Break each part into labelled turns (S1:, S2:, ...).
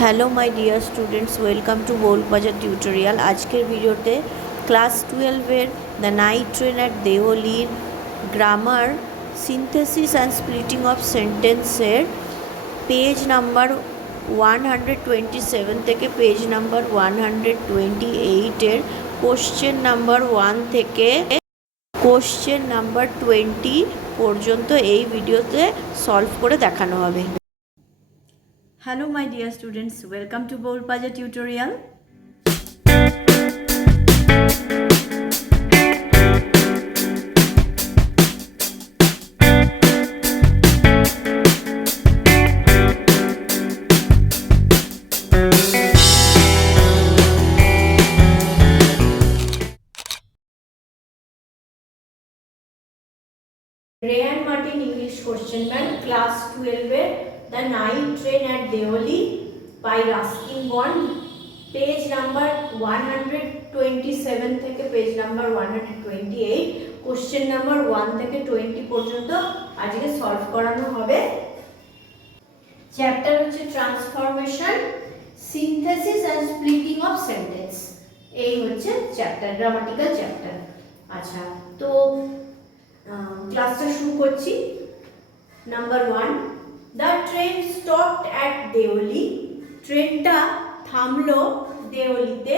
S1: Hello my dear students welcome to Bazar tutorial আজকের ভিডিওতে class টুয়েলভের the night train at দেওলির grammar synthesis and splitting of সেন্টেন্সের page number one hundred twenty seven থেকে page number one hundred twenty এইটের question number one থেকে question number twenty পর্যন্ত এই ভিডিওতে সলভ করে দেখানো হবে।
S2: Hello my dear students, welcome to Bolpaja tutorial.
S1: Rehan Martin English question bank class টুয়েলভের at Deoli by Ruskin Bond page number one hundred twenty seven থেকে hundred twenty eight question number one থেকে twenty পর্যন্ত আজকে solve করানো হবে। Chapter হচ্ছে transformation synthesis and splitting of sentence এই হচ্ছে চ্যাপ্টার গ্রামাটিক্যাল চ্যাপ্টার আচ্ছা তো ক্লাসটা শুরু করছি। Number one the train stopped at Deoli ট্রেনটা থামলো দেওলিতে।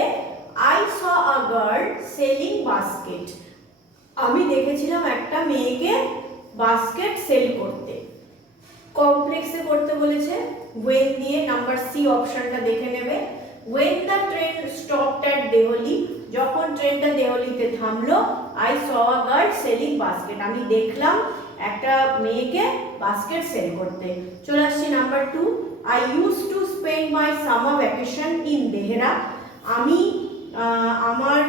S1: I saw a girl selling basket আমি দেখেছিলাম একটা মেয়েকে বাস্কেট সেল করতে। কমপ্লেক্সে করতে বলেছে। ওয়েন দিয়ে নাম্বার সি অপশনটা দেখে নেবে। When the train stopped at Deoli যখন ট্রেনটা দেহলিতে থামলো I saw a girl selling basket আমি দেখলাম একটা মেয়েকে বাস্কেট সেল করতে। চলে আসছি number two I use to spend my summer vacation in Dehra আমি আমার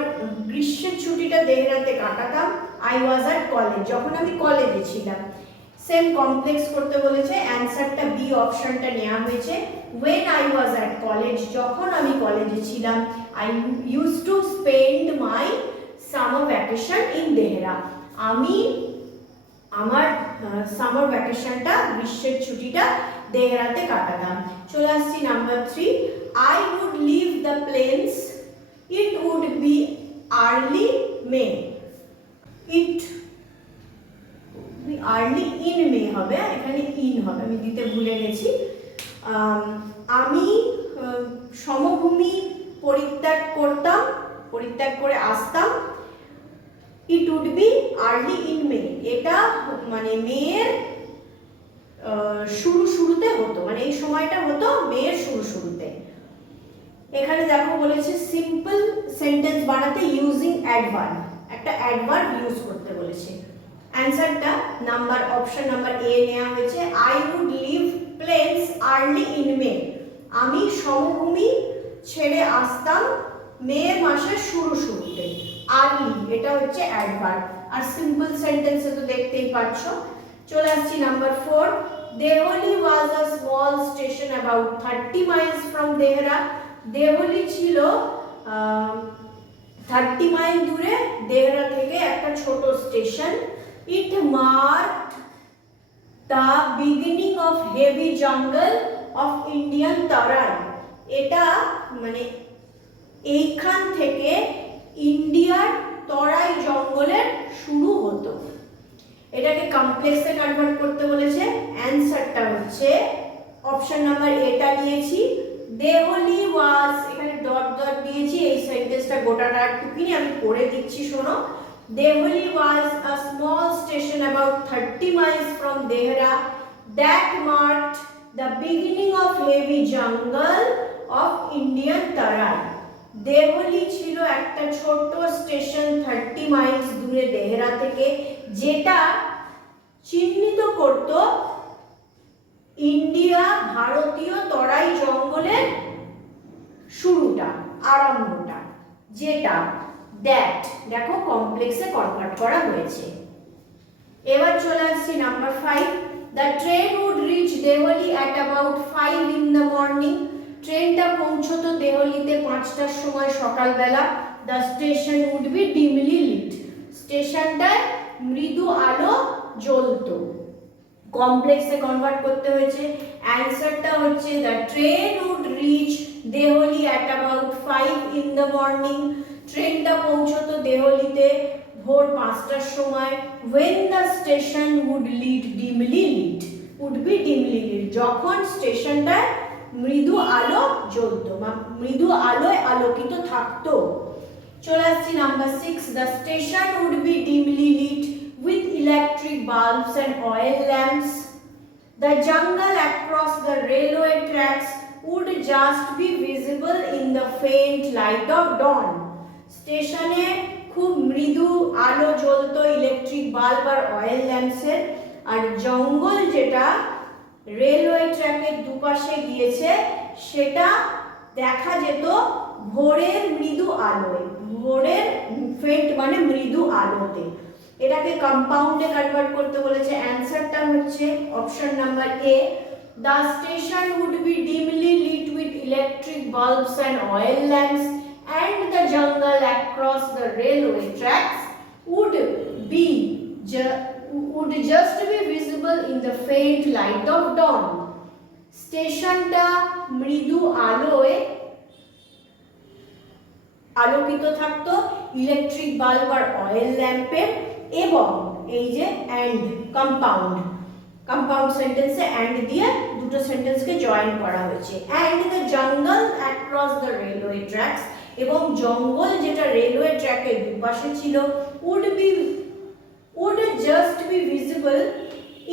S1: গ্রীষ্মের ছুটিটা দেহরাতে কাটাতাম। আই ওয়াজ অ্যাট কলেজ যখন আমি কলেজে ছিলাম। সেম কমপ্লেক্স করতে বলেছে অ্যান্সারটা বি অপশনটা নেওয়া হয়েছে। When I was at college যখন আমি কলেজে ছিলাম I use to spend my summer vacation in Dehra আমি আমার সামার ভ্যাকেশনটা গ্রীষ্মের ছুটিটা দেহরাতে কাটাতাম। চলে আসছি number three I would leave the plains it would be early May it early in May হবে এখানে ইন হবে, আমি দিতে ভুলে গেছি। আমি সমভূমি পরিত্যাগ করতাম, পরিত্যাগ করে আসতাম। It would be early in May এটা মানে মেয়ের শুরু শুরুতে হতো। মানে এই সময়টা হতো মেয়ের শুরু শুরুতে। এখানে দেখো বলেছে সিম্পল সেন্টেন্স বানাতে ইউজিং অ্যাডভার্ব একটা অ্যাডভার্ব ইউজ করতে বলেছে। অ্যান্সারটা নাম্বার অপশন নাম্বার এ নেওয়া হয়েছে। I would leave plains early in May আমি সমভূমি ছেড়ে আসতাম মে মাসের শুরু শুরুতে। আর্লি এটা হচ্ছে অ্যাডভার্ব আর সিম্পল সেন্টেন্সে তো দেখতেই পাচ্ছ। চলে আসছি number four Deoli was a small station about thirty miles from Dehra Deoli ছিল থার্টি মাইল দূরে। দেহরা থেকে একটা ছোট station it mark the beginning of heavy jungle of Indian Terai এটা মানে এইখান থেকে ইন্ডিয়ার তরাই জঙ্গলের শুরু হতো। এটাকে কমপ্লেক্সে কনভার্ট করতে বলেছে। অ্যানসারটা হচ্ছে অপশন নাম্বার এটা নিয়েছি। দেহলি ওয়াজ এখানে ডট ডট দিয়েছি। এই সেন্টেন্সটা গোটাটা একটুখানি আমি পড়ে দিচ্ছি, শোনো। Deoli was a small station about thirty miles from Dehra that marked the beginning of heavy jungle of Indian Terai Deoli ছিল একটা ছোট্ট স্টেশন থার্টি মাইলস দূরে দেহরা থেকে, যেটা চিহ্নিত করত ইন্ডিয়া ভারতীয় তরাই জঙ্গলের শুরুটা, আরম্ভটা, যেটা দ্যাট দেখো কমপ্লেক্সে কনভার্ট করা হয়েছে। এবার চলে আসছি number five the train would reach Deoli at about five in the morning ট্রেনটা পৌঁছতো দেহলিতে পাঁচটার সময় সকালবেলা। The station would be dimly lit স্টেশনটায় মৃদু আলো জ্বলতো। কমপ্লেক্সে কনভার্ট করতে হয়েছে। অ্যান্সারটা হচ্ছে, the train would reach Deholi at about 5 in the morning. ট্রেনটা পৌঁছতো দেহলিতে ভোর পাঁচটার সময়। When the station would lead dimly lit would be dimly lit যখন স্টেশনটায় মৃদু আলো জ্বলতো মৃদু আলোয় আলোকিত থাকতো। চলে আসছি number six the station would be dimly lit with electric bulbs and oil lamps the jungle across the railway tracks would just be visible in the faint light of dawn স্টেশনে খুব মৃদু আলো জ্বলতো ইলেকট্রিক বাল্ব আর oil ল্যাম্পসের আর জঙ্গল যেটা রেলওয়ে ট্র্যাকের দুপাশে গিয়েছে, সেটা দেখা যেত ভোরের মৃদু আলোয়, ভোরের ফেন্ট মানে মৃদু আলোতে। এটাকে কম্পাউন্ডে কনভার্ট করতে বলেছে অ্যান্সারটা হচ্ছে option number A the station would be dimly lit with electric bulbs and oil lamps and the jungle across the railway tracks would be would just be visible in the faint light of dawn. স্টেশনটা মৃদু আলোয় আলোকিত থাকতো electric bulb আর oil ল্যাম্পের এবং এই যে অ্যান্ড কম্পাউন্ড কম্পাউন্ড সেন্টেন্সে অ্যান্ড দিয়ে দুটো সেন্টেন্সকে জয়েন করা হয়েছে। And the jungle across the railway tracks এবং জঙ্গল যেটা রেলওয়ে ট্র্যাকের দুপাশে ছিল would be would just be visible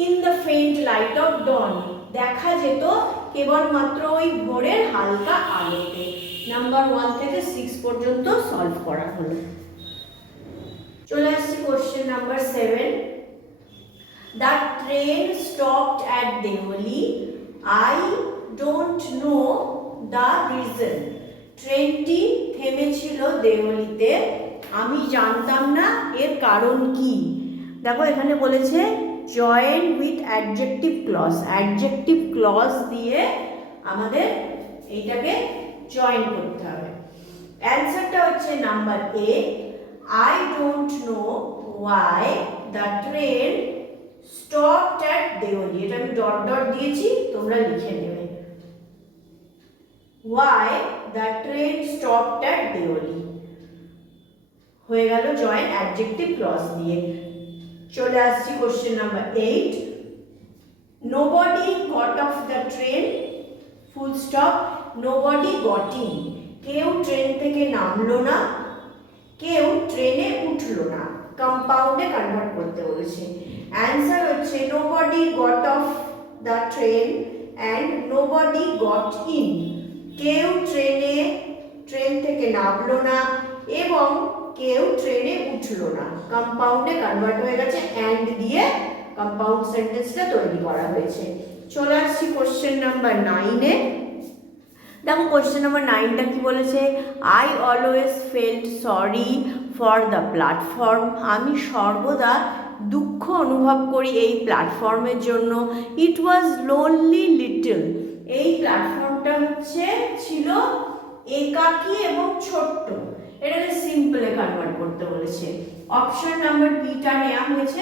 S1: in the faint light of dawn দেখা যেত কেবলমাত্র ওই ভোরের হালকা আলোতে। নাম্বার ওয়ান থেকে সিক্স পর্যন্ত সলভ করা হলো। চলে আসছি question number seven the train stopped at Delhi I don't know the reason ট্রেনটি থেমেছিল দেহলিতে আমি জানতাম না এর কারণ কি। দেখো এখানে বলেছে join with adjective clause adjective clause দিয়ে আমাদের এইটাকে জয়েন করতে হবে। অ্যান্সারটা হচ্ছে number A I don't know why the train stopped at Deoli এটা আমি ডট ডট দিয়েছি, তোমরা লিখে নেবে। Why the train stopped at Deoli হয়ে গেল জয়েন অ্যাডজেক্টিভ ক্লজ দিয়ে। চলে আসছি question number eight nobody got off the train full stop nobody got in কেউ ট্রেন থেকে নামলো না। কেউ ট্রেনে উঠল না। কম্পাউন্ডে কনভার্ট করতে বলেছে। অ্যান্সার হচ্ছে nobody got off the train and nobody got in কেউ ট্রেনে ট্রেন থেকে নামলো না। এবং কেউ ট্রেনে উঠল না। কম্পাউন্ডে কনভার্ট হয়ে গেছে অ্যান্ড দিয়ে কম্পাউন্ড সেন্টেন্সটা তৈরি করা হয়েছে। চলে আসছি কোশ্চেন নাম্বার নাইনে দেখো কোশ্চেন নাম্বার নাইনটা কি বলেছে? I always felt sorry for the platform আমি সর্বদা দুঃখ অনুভব করি এই প্ল্যাটফর্মের জন্য। ইট ওয়াজ লোনলি লিটল এই প্ল্যাটফর্মটা হচ্ছে, ছিল একাকী এবং ছোট্ট। সিম্পলে কনভার্ট করতে বলেছে। অপশন নাম্বার বিটা নেওয়া হয়েছে।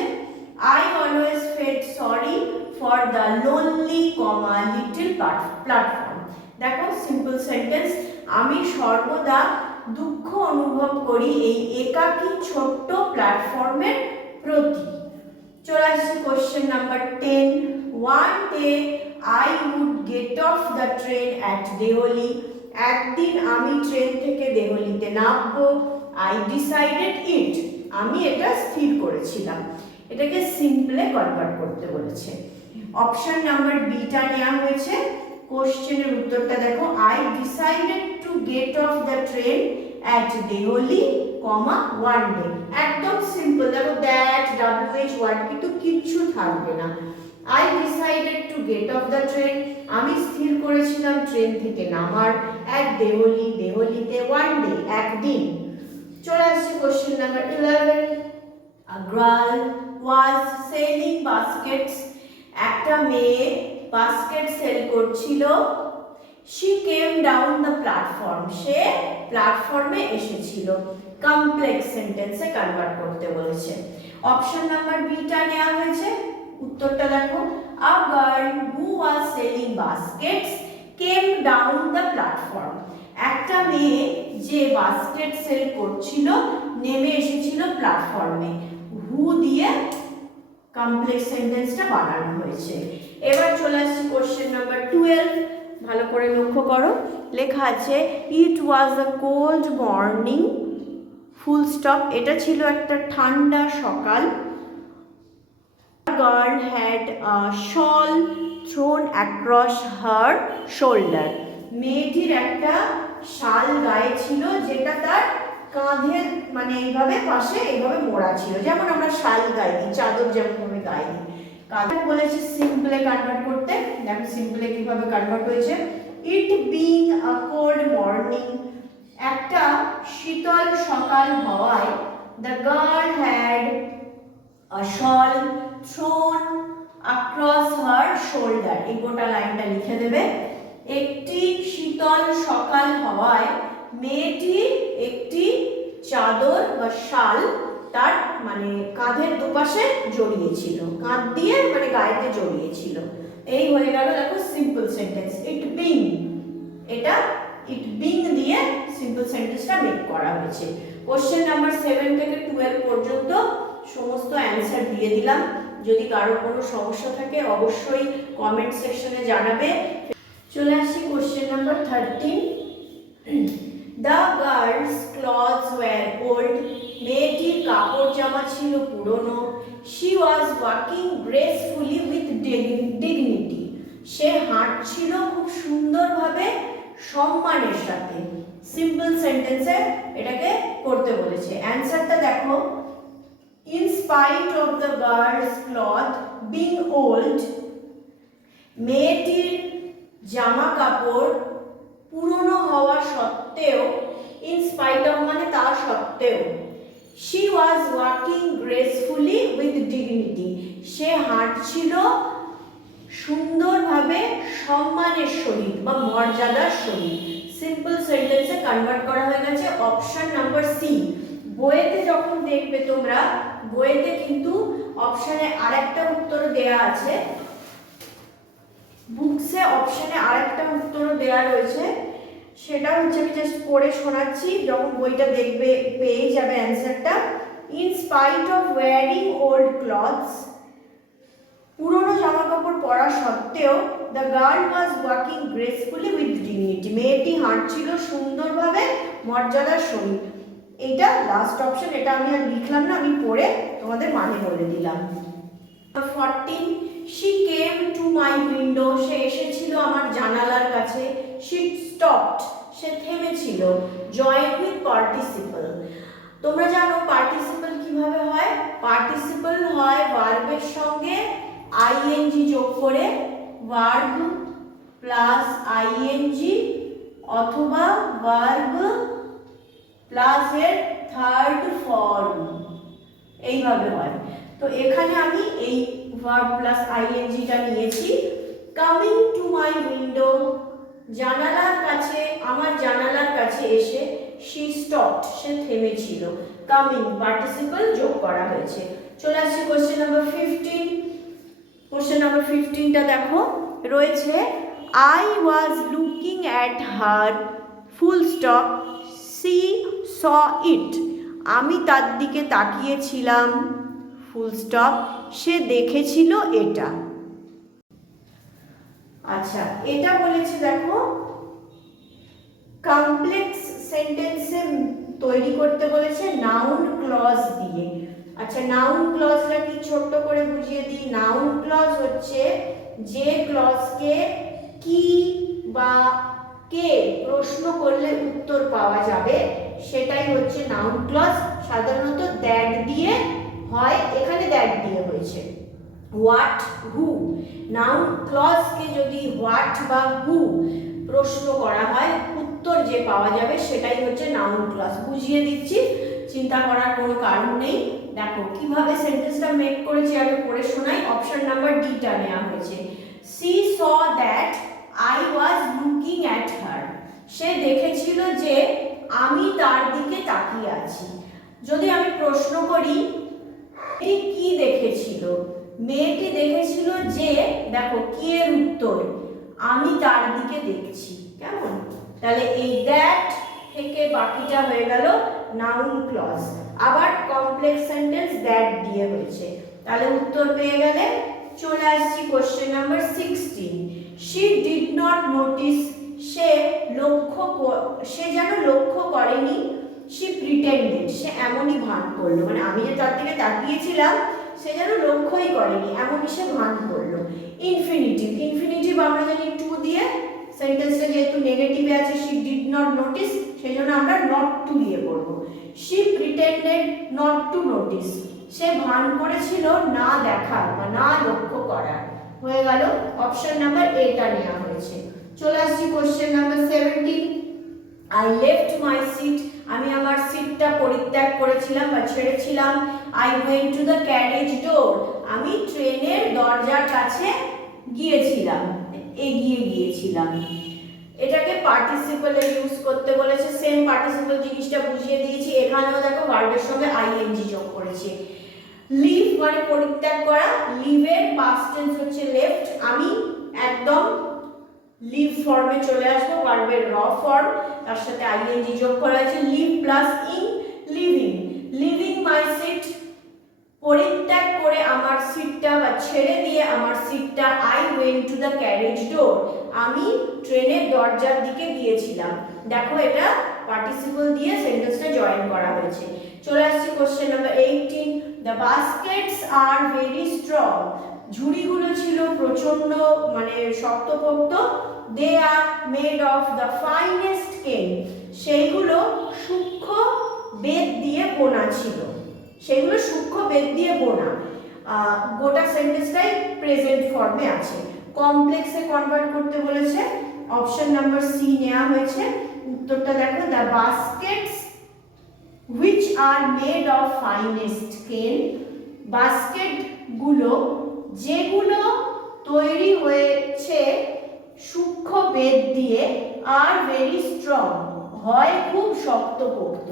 S1: I always felt sorry for the lonely comma little platform দেখো সিম্পল সেন্টেন্স আমি সর্বদা দুঃখ অনুভব করি এই একাকী ছোট্ট প্ল্যাটফর্মের প্রতি। চলে আসছি question number ten one day I would get off the train at Deoli একদিন আমি ট্রেন থেকে দেহলিতে নামবো। আই ডিসাইডেড ইট আমি এটা স্থির করেছিলাম। এটাকে সিম্পলে কনভার্ট করতে বলেছে। অপশন নাম্বার বিটা নেওয়া হয়েছে। কোশ্চেনের উত্তরটা দেখো। I decided to get off the train at Deoli comma one day একদম সিম্পল দেখো দ্যাট ডাব্লিউএইচ ওয়ার্ড কিন্তু কিচ্ছু থাকবে না। I decided to get off the train আমি স্থির করেছিলাম ট্রেন থেকে নামার। অ্যাট দেহলি দেহলিতে ওয়ান ডে একদিন। চলে আসছে question number eleven A girl was selling baskets. একটা মেয়ে বাস্কেট সেল করছিল। She came down the platform সে প্ল্যাটফর্মে এসেছিল। কমপ্লেক্স সেন্টেন্সে কনভার্ট করতে বলেছে। অপশন নাম্বার বিটা নেওয়া হয়েছে। উত্তরটা দেখো। A girl who was selling baskets came down the platform একটা মেয়ে যে বাস্কেট সেল করছিল, নেমে এসেছিল প্ল্যাটফর্মে হু দিয়ে কমপ্লেক্স সেন্টেন্সটা বানানো হয়েছে। এবার চলে আসছি কোশ্চেন নাম্বার টুয়েলভ ভালো করে লক্ষ্য করো। লেখা আছে it was a cold morning full stop এটা ছিল একটা ঠান্ডা সকাল। Girl had shawl thrown across her shoulder মেয়েটির একটা শাল গায়ে ছিল, যেটা তার কাঁধের মানে এইভাবে পাশে এইভাবে মোড়া ছিল। যেমন আমরা শাল গায়ে দিই চাদর যেমন ভাবে গায়ে দিই কাঁধে বলেছে সিম্পলে কনভার্ট করতে। দেখো সিম্পলে কীভাবে কনভার্ট হয়েছে। It being a cold morning একটা শীতল সকাল হওয়ায় the girl had a shawl thrown across her shoulder এই গোটা লাইনটা লিখে দেবে। একটি শীতল সকাল হওয়ায় মেয়েটি একটি চাদর বা শাল তার মানে কাঁধের দুপাশে জড়িয়েছিল। কাঁধ দিয়ে মানে গায়েতে জড়িয়েছিল। এই হয়ে গেল দেখো সিম্পল সেন্টেন্স ইট বিং এটা ইট বিং দিয়ে সিম্পল সেন্টেন্সটা মেক করা হয়েছে। কোশ্চেন নাম্বার সেভেন থেকে টুয়েলভ পর্যন্ত সমস্ত অ্যান্সার দিয়ে দিলাম। যদি কারও কোনো সমস্যা থাকে অবশ্যই কমেন্ট সেকশনে জানাবে। চলে আসছি question number thirteen the girl's clothes were old মেয়েটির কাপড় জামা ছিল পুরনো। She was walking gracefully with dignity সে হাঁটছিল খুব সুন্দরভাবে সম্মানের সাথে। সিম্পল সেন্টেন্সে এটাকে করতে বলেছে। অ্যান্সারটা দেখো। In spite of the girl's cloth being old, মেয়েটির জামা কাপড় পুরনো হওয়া সত্ত্বেও ইন স্পাইট অফ মানে তা সত্ত্বেও she was walking gracefully with dignity সে হাঁটছিল সুন্দরভাবে সম্মানের সহিত বা মর্যাদার সহিত। সিম্পল সেন্টেন্সে কনভার্ট করা হয়ে গেছে অপশন নাম্বার সি বইয়েতে যখন দেখবে তোমরা, বইয়েতে কিন্তু অপশানে আরেকটা উত্তর দেয়া আছে। বুকসে অপশানে আরেকটা উত্তর দেয়া রয়েছে। সেটা হচ্ছে আমি জাস্ট পড়ে শোনাচ্ছি, যখন বইটা দেখবে, পেয়ে যাবে অ্যান্সারটা in spite of wearing old clothes পুরনো জামা কাপড় পরা সত্ত্বেও the girl was walking gracefully with dignity মেয়েটি হাঁটছিল সুন্দরভাবে, মর্যাদার সহিত। এটা লাস্ট অপশন এটা আমি আর লিখলাম না, আমি পড়ে তোমাদের মানে বলে দিলাম fourteen she came to my window সে এসেছিল আমার জানালার কাছে। শি স্টপড সে থেমেছিল। জয়েন উইথ পার্টিসিপল তোমরা জানো পার্টিসিপল কীভাবে হয়? পার্টিসিপল হয় ভার্বের সঙ্গে আইএনজি যোগ করে। ভার্ব প্লাস আইএনজি অথবা ভার্ব প্লাস এর থার্ড ফর্ম এইভাবে হয়। তো এখানে আমি এই ভার্ব প্লাস আইএনজিটা নিয়েছি। কামিং টু মাই উইন্ডো জানালার কাছে, আমার জানালার কাছে এসে শি স্টপড সে থেমেছিল। কামিং পার্টিসিপল যোগ করা হয়েছে। চলে আসছি question number fifteen question number ফিফটিনটা দেখো, রয়েছে I was looking at her full stop she saw it আমি তার দিকে তাকিয়েছিলাম। ফুল স্টপ সে দেখেছিল এটা। আচ্ছা এটা বলেছে দেখো কমপ্লেক্স সেন্টেন্সে তৈরি করতে বলেছে নাউন ক্লজ দিয়ে। আচ্ছা নাউন ক্লজটা কি ছোট্ট করে বুঝিয়ে দিই? নাউন ক্লজ হচ্ছে যে ক্লজকে কি বা কে প্রশ্ন করলে উত্তর পাওয়া যাবে, সেটাই হচ্ছে নাউন ক্লজ সাধারণত দ্যাট দিয়ে হয় এখানে দ্যাট দিয়ে হয়েছে। হোয়াট হু নাউন ক্লজকে যদি হোয়াট বা হু প্রশ্ন করা হয়, উত্তর যে পাওয়া যাবে সেটাই হচ্ছে নাউন ক্লজ বুঝিয়ে দিচ্ছি, চিন্তা করার কোনো কারণ নেই। দেখো, কীভাবে সেন্টেন্সটা মেক করেছি আমি পড়ে শোনাই। অপশন নাম্বার ডিটা নেওয়া হয়েছে। She saw that I was looking at her সে দেখেছিল যে আমি তার দিকে তাকিয়ে আছি। যদি আমি প্রশ্ন করি এই কি দেখেছিল? মেয়েটি দেখেছিল যে, দেখো, কি এর উত্তর? আমি তার দিকে দেখছি, কেমন? তাহলে এই দ্যাট থেকে বাকিটা হয়ে গেল নাউন ক্লজ আবার কমপ্লেক্স সেন্টেন্স দ্যাট দিয়ে হয়েছে। তাহলে উত্তর পেয়ে গেলে চলে আসছি question number sixteen she did not notice সে লক্ষ্য সে যেন লক্ষ্য করেনি সে প্রিটেন্ডেড সে এমনই ভান করল। মানে আমি যে তার দিকে তাকিয়েছিলাম, সে যেন লক্ষ্যই করেনি, এমনই সে ভান করল। ইনফিনিটিভ ইনফিনিটিভ আমরা জানি টু দিয়ে সেন্টেন্সটা যেহেতু নেগেটিভে আছে শি ডিড নট নোটিস সেই জন্য আমরা নট টু দিয়ে করব। She pretended not to notice সে ভান করেছিল না দেখার বা না লক্ষ্য করার। হয়ে গেল অপশন নাম্বার এটা নেওয়া হয়েছে। চলে আসছি question number seventeen I left my seat আমি আমার সিটটা পরিত্যাগ করেছিলাম বা ছেড়েছিলাম। I went to the carriage door আমি ট্রেনের দরজার কাছে গিয়েছিলাম। এগিয়ে গিয়েছিলাম। এটাকে পার্টিসিপলে ইউজ করতে বলেছে। সেম পার্টিসিপল জিনিসটা বুঝিয়ে দিয়েছি। এখানেও দেখো ভার্বের সঙ্গে আইএনজি যোগ করেছে। লিভ মানে পরিত্যাগ করা। লিভের পাস্ট টেন্স হচ্ছে লেফট আমি একদম লিভ ফর্মে চলে আসব ভার্বের র ফর্ম তার সাথে আইএনজি যোগ করা হয়েছে leave plus in living living my seat পরিত্যাগ করে আমার সিটটা বা ছেড়ে দিয়ে আমার সিটটা I went to the carriage door আমি ট্রেনের দরজার দিকে গিয়েছিলাম। দেখো এটা পার্টিসিপল দিয়ে সেন্টেন্সটা জয়েন করা হয়েছে। চলে আসছি question number eighteen the baskets are very strong ঝুড়িগুলো ছিল প্রচণ্ড মানে শক্তপোক্ত। They are made of the finest cane সেইগুলো সূক্ষ্ম বেদ দিয়ে বোনা ছিল। সেগুলো সূক্ষ্ম বেদ দিয়ে বোনা। গোটা সেন্টেন্সটাই প্রেজেন্ট ফর্মে আছে। কমপ্লেক্সে কনভার্ট করতে বলেছে। অপশন নাম্বার সি নেওয়া হয়েছে। উত্তরটা দেখো the baskets which are made of finest cane বাস্কেটগুলো যেগুলো তৈরি হয়েছে সূক্ষ্ম বেদ দিয়ে আর ভেরি স্ট্রং হয় খুব শক্তপোক্ত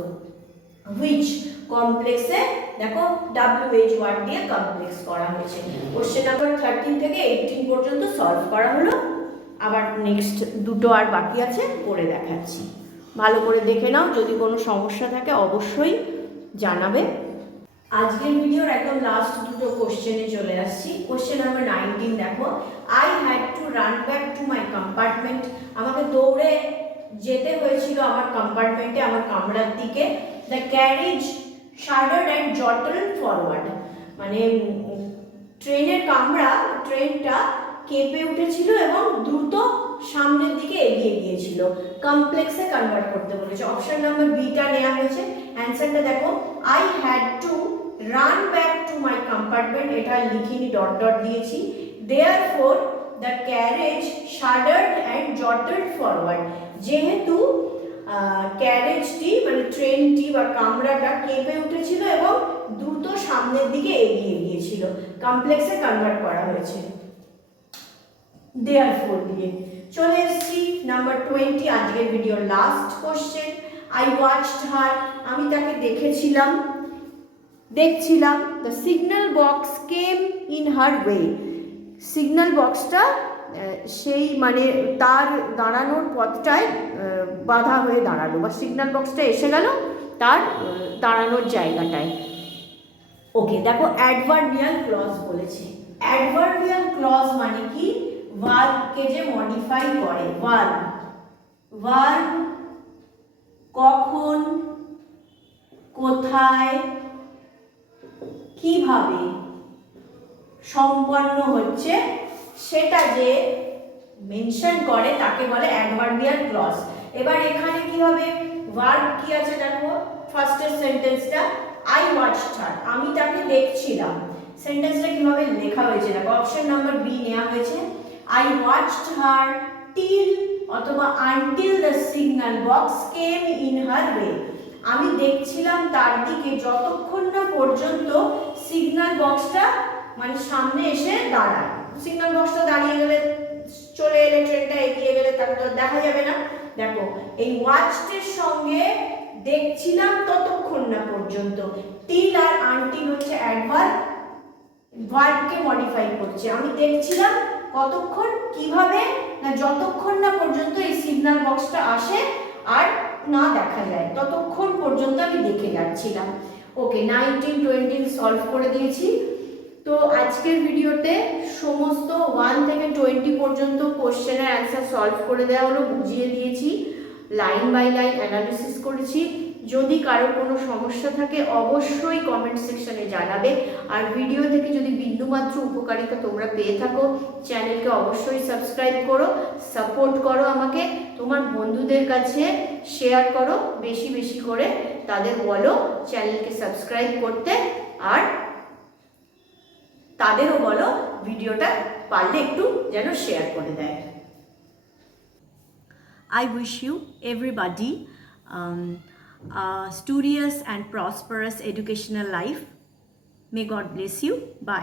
S1: হুইচ কমপ্লেক্সে দেখো ডাব্লিউএইচ ওয়ার্ড দিয়ে কমপ্লেক্স করা হয়েছে। কোশ্চেন নাম্বার থার্টিন থেকে এইটিন পর্যন্ত সলভ করা হলো। আবার নেক্সট দুটো আর বাকি আছে, করে দেখাচ্ছি। ভালো করে দেখে নাও, যদি কোনো সমস্যা থাকে অবশ্যই জানাবে। আজকের ভিডিওর একদম লাস্ট দুটো কোশ্চেনে চলে আসছি। কোশ্চেন নাম্বার নাইনটিন দেখো। I had to run back to my compartment আমাকে দৌড়ে যেতে হয়েছিল আমার কম্পার্টমেন্টে আমার কামরার দিকে। দ্য ক্যারেজ শার্ডার্ড অ্যান্ড জটল ফরওয়ার্ড মানে ট্রেনের কামরা, ট্রেনটা কেঁপে উঠেছিল এবং দ্রুত সামনের দিকে এগিয়ে গিয়েছিল। কমপ্লেক্সে কনভার্ট করতে বলেছে। অপশন নাম্বার বিটা নেওয়া হয়েছে। অ্যান্সারটা দেখো। I had to run back to my compartment এটা লিখিনি ডট ডট দিয়েছি। Therefore the carriage shuddered and jolted forward যেহেতু ক্যারেজটি মানে ট্রেনটি বা কামরাটা কেঁপে উঠেছিল এবং দ্রুত সামনের দিকে এগিয়ে গিয়েছিল। কমপ্লেক্সে কনভার্ট করা হয়েছে। দেয়ার ফোর দিয়ে। চলে এসেছি নাম্বার টোয়েন্টি আজকের ভিডিওর last question I watched her আমি তাকে দেখেছিলাম। দেখছিলাম the signal box came in her way signal বক্সটা সেই মানে তার দাঁড়ানোর পথটায় বাধা হয়ে দাঁড়াল বা সিগন্যাল বক্সটা এসে গেল তার দাঁড়ানোর জায়গাটায়। ওকে দেখো অ্যাডভার্বিয়াল ক্লজ বলেছে। অ্যাডভার্বিয়াল ক্লজ মানে কি? ভার্বকে যে মডিফাই করে ভার্ব ভার্ব কখন, কোথায় কীভাবে সম্পন্ন হচ্ছে সেটা যে মেনশন করে তাকে বলে অ্যাডভার্বিয়াল ক্লজ এবার এখানে কি হবে ভার্ব কি আছে দেখো? ফার্স্টের সেন্টেন্সটা আই ওয়াচ হার আমি তাকে দেখছিলাম। সেন্টেন্সটা কীভাবে লেখা হয়েছে? দেখো অপশন নাম্বার বি নেওয়া হয়েছে। আই ওয়াচড হার টিল অথবা until the signal box came in her way আমি দেখছিলাম তার দিকে যতক্ষণ না পর্যন্ত সিগন্যাল বক্সটা মানে সামনে এসে দাঁড়ায়। সিগন্যাল বক্সটা দাঁড়িয়ে গেলে চলে এলে ট্রেনটা এগিয়ে গেলে তাকে তো দেখা যাবে না। দেখো, এই ওয়াচটির সঙ্গে দেখছিলাম ততক্ষণ না পর্যন্ত। টিল আর আনটিল হচ্ছে অ্যাডভার্ব ভার্বকে মডিফাই করছে। আমি দেখছিলাম কতক্ষণ, কীভাবে, না যতক্ষণ না পর্যন্ত সিগন্যাল বক্সটা আসে আর না দেখা যায়। ততক্ষণ পর্যন্ত আমি দেখে যাচ্ছিলাম। ওকে নাইনটিন টোয়েন্টিন সলভ করে দিয়েছি। তো আজকের ভিডিওতে সমস্ত ওয়ান থেকে টোয়েন্টি পর্যন্ত কোশ্চেনের অ্যান্সার সলভ করে দেওয়া হলো, বুঝিয়ে দিয়েছি। লাইন বাই লাইন অ্যানালিসিস করেছি। যদি কারও কোনো সমস্যা থাকে, অবশ্যই কমেন্ট সেকশনে জানাবে। আর ভিডিও থেকে যদি বিন্দুমাত্র উপকারিতা তোমরা পেয়ে থাকো চ্যানেলকে অবশ্যই সাবস্ক্রাইব করো সাপোর্ট করো আমাকে। তোমার বন্ধুদের কাছে শেয়ার করো, বেশি বেশি করে। তাদের বলো চ্যানেলকে সাবস্ক্রাইব করতে আর তাদেরও বলো ভিডিওটা পারলে একটু যেন শেয়ার করে দেয়
S2: I wish you, everybody, um, a studious and prosperous educational life. May God bless you. Bye.